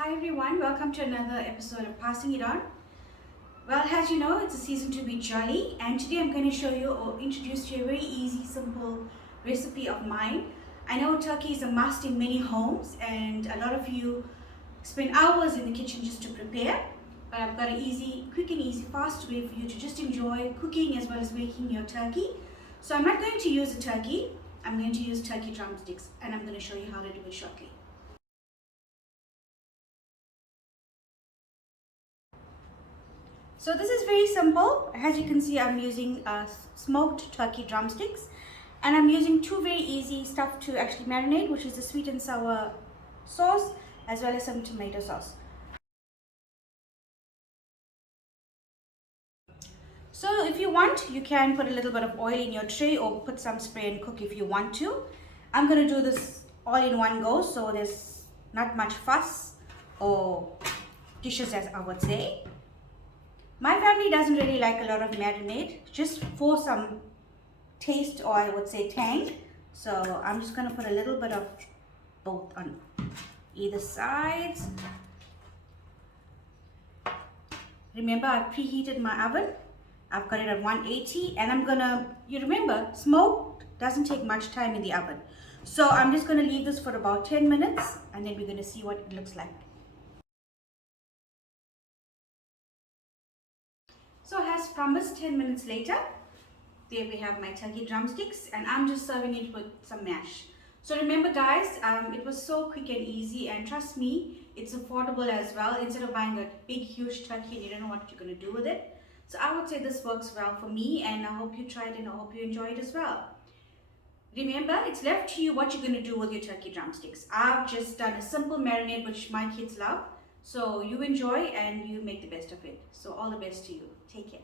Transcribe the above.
Hi everyone, welcome to another episode of Passing It On. Well, as you know, it's a season to be jolly, and today I'm going to show you or introduce you a very easy, simple recipe of mine. I know turkey is a must in many homes, and a lot of you spend hours in the kitchen just to prepare. But I've got an easy, quick and easy, fast way for you to just enjoy cooking as well as making your turkey. So I'm not going to use a turkey, I'm going to use turkey drumsticks, and I'm going to show you how to do it shortly. So this is very simple. As you can see, I'm using smoked turkey drumsticks, and I'm using two very easy stuff to actually marinate, which is the sweet and sour sauce as well as some tomato sauce. So if you want, you can put a little bit of oil in your tray or put some spray and cook if you want to. I'm going to do this all in one go, so there's not much fuss or dishes, as I would say. My family doesn't really like a lot of marinade, just for some taste, or I would say tang. So I'm just going to put a little bit of both on either sides. Remember, I've preheated my oven. I've got it at 180, and you remember, smoke doesn't take much time in the oven. So I'm just going to leave this for about 10 minutes, and then we're going to see what it looks like. So as promised, 10 minutes later, there we have my turkey drumsticks, and I'm just serving it with some mash. So remember guys, it was so quick and easy, and trust me, it's affordable as well. Instead of buying a big huge turkey and you don't know what you're going to do with it. So I would say this works well for me, and I hope you try it and I hope you enjoy it as well. Remember, it's left to you what you're going to do with your turkey drumsticks. I've just done a simple marinade which my kids love. So you enjoy and you make the best of it. So all the best to you. Take care.